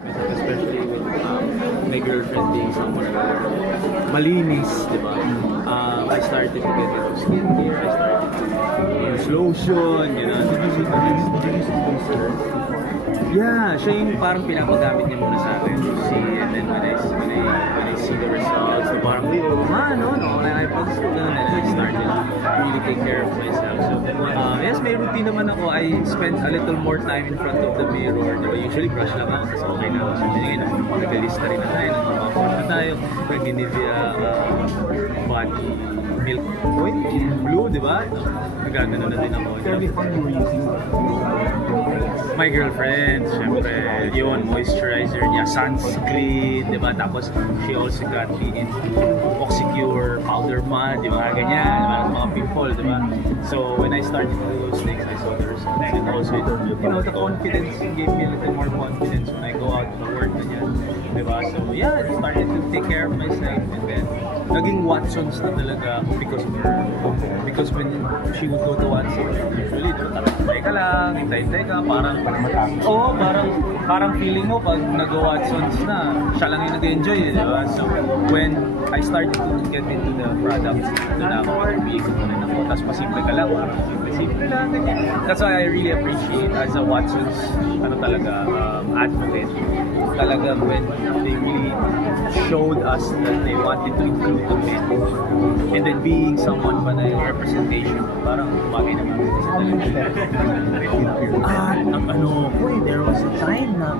Especially with my girlfriend being someone malinis, di ba? I started to get into skincare, I started to use lotion, you know. Did you use her? Yeah, siya yung parang pinapagamit niya muna sa akin. And then when I see the results, so parang, I started to really take care of myself. So, yes, may routine naman ako. I spend a little more time in front of the mirror. Diba? Usually brush lang ako, kasi okay na ako. So, nag-lista rin na tayo, nag-wash na tayo, nag-Nivea body milk oil, blue, diba? Nagagano na din ako. My girlfriend, syempre, yun, moisturizer niya, sunscreen, di ba? Tapos, she also got me into Oxycure, powder mud, di ba? Ganyan, mga pimple, di ba? So, when I started to do those things, I saw the results. And also, the confidence gave me a little more confidence when I go out to work, ganyan, di ba? So, yeah, I started to take care of myself, and then, naging Watsons na talaga ako because of her. Because when she would go to Watsons, usually, tatakbay ka lang, hintay-hintay ka, parang feeling mo pag nag-Watsons na, siya lang yung nag-enjoy, di ba? So, when I started to get into the products, doon ako, mag-iikot ko rin ako, tapos pasimple ka lang, parang simple lang. That's why I really appreciate as a Watsons, advocate, talaga when they really showed us that they wanted to include the men, and then being someone pa na yung representation, parang bagay naman kasi talaga. There was a time na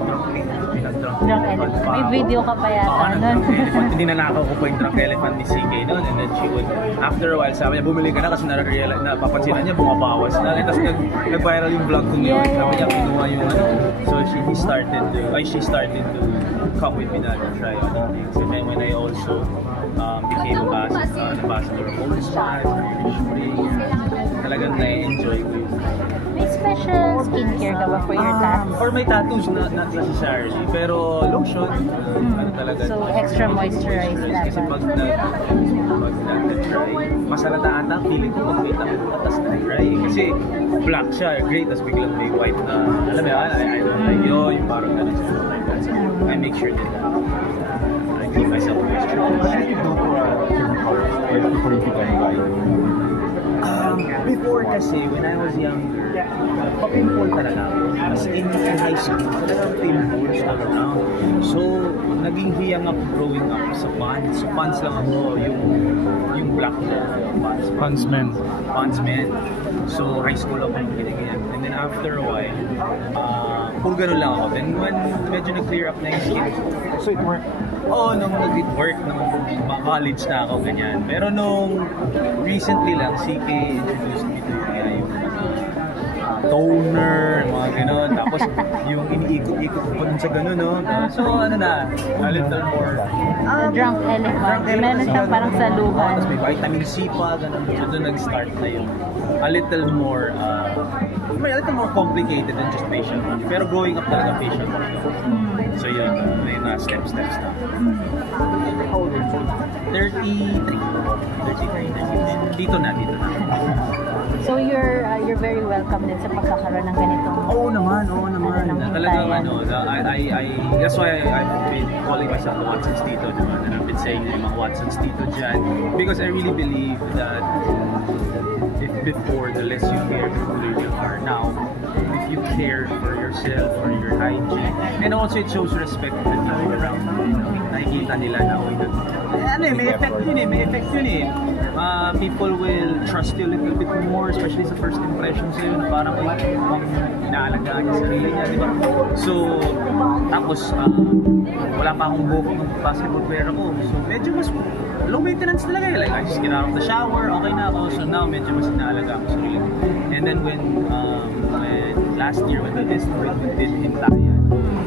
drunk elephant. May video ka pa yata nun. Hindi nanakaw ko po yung drunk elephant ni CK noon, and then she would, after a while, sabi niya, bumili ka na kasi napapansinan niya, bumabawas na. Tapos nag-viral yung vlog ko niya. Sabi niya, kinuha yung so she started to come with me na to try other things. And then when I also became ambassador of Old Spice, talagang na-enjoy ko yun. May special skincare ka ba for your tattoos? For my tattoos, not necessarily. Pero lotion, talaga. So, extra moisturized na. Kasi pag nag-dry, masalataan na feeling ko pag may tattoo tapos nag-dry. Kasi black siya, great, tapos biglang may white na, alam mo yan, I don't like yun, yung parang ganun siya. I make sure that I keep myself moisturized. Before kasi, when I was younger, pa-pimple talaga ako. As in high school, talagang pimples all around. So, naging hiyang ako growing up sa pants. So, pants lang ako, yung black na pants. Pantsman. So, high school ako yung ganyan. And then after a while, puro ganun lang ako. Then when medyo nag-clear up na yung skin, so it worked. Oo, nung nag-work, nung college na ako, ganyan. Pero nung recently lang, CK introduced me to yung toner, mga gano'n. Tapos yung iniikot-ikot ko sa gano'n, no? So ano na, a little more... drunk elephant. Meron siyang parang saluhan. Tapos may vitamin C pa, gano'n. So doon nag-start na yung a little more complicated than just facial wash. Pero growing up talaga facial wash. So yun, may na steps na. 33. Dito na. So you're very welcome din sa pagkakaroon ng ganitong... Oo naman. Talagang that's why I've been calling myself the Watsons Tito, naman. And I've been saying yung mga Watsons Tito dyan. Because I really believe that if before, the less you care, the cooler you are. Now, if you care for yourself or your hygiene, and also it shows respect to the people around you. Nakikita nila na, may effect yun eh. People will trust you a little bit more, especially sa first impressions yun, na parang inaalagaan niya sarili niya, di ba? So, tapos, wala pa akong buhok ng basketball player ako. So, medyo mas low maintenance talaga eh. Like, I just get out of the shower, okay na ako. So now, medyo mas inaalagaan ko sarili. And then when last year, when the district did Hintayan,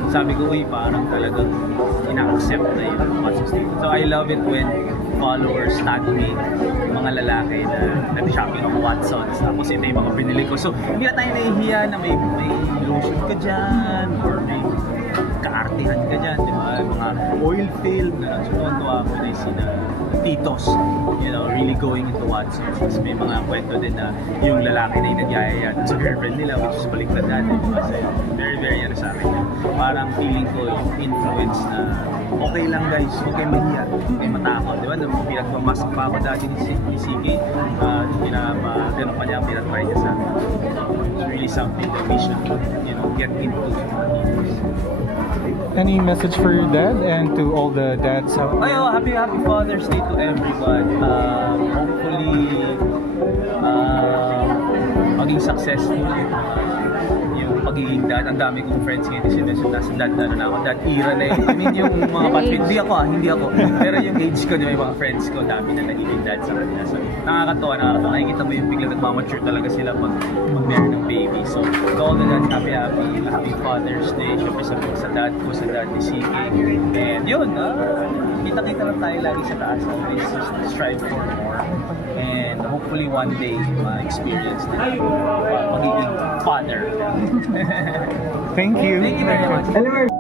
sabi ko, parang talagang ina-accept na yung Watsons Tito. So I love it when followers tag me, mga lalaki na nag-shopping ako Watsons, tapos ito yung mga binili ko. So hindi na tayo nahihiya na may lotion ka dyan, or may kaartihan ka dyan, di ba? Mga oil film na nagsunuan ako na sina titos, really going into Watsons. Kasi may mga kwento din na yung lalaki na yung nagyayaya sa girlfriend nila, which is baliktad natin. Kasi very, very sa akin. parang feeling ko yung influence na okay lang guys, okay mahiya, okay matakot, di ba? Nung pinagmamask pa ako dati ni CK, ganun pa niya ang pinatry niya sa akin. It's really something that we should, get into. Any message for your dad and to all the dads out there? Happy Father's Day to everyone. Hopefully, maging successful yung pagiging dad. Ang dami kong friends ngayon kasi nasa dad era na eh. I mean yung mga patpit, hindi ako. Pero yung age ko, yung mga friends ko, dami na nagiging dad sa kanila. So, nakakatawa. Nakikita mo yung biglang nagmamature talaga sila pag meron ng baby. So, to all the dads, happy Father's Day. Siyempre sa dad ko, sa dad ni CK. And yun, kita-kita lang tayo lagi sa taas. Always strive for more. And hopefully one day, experience din magiging father. Thank you. Thank you very much.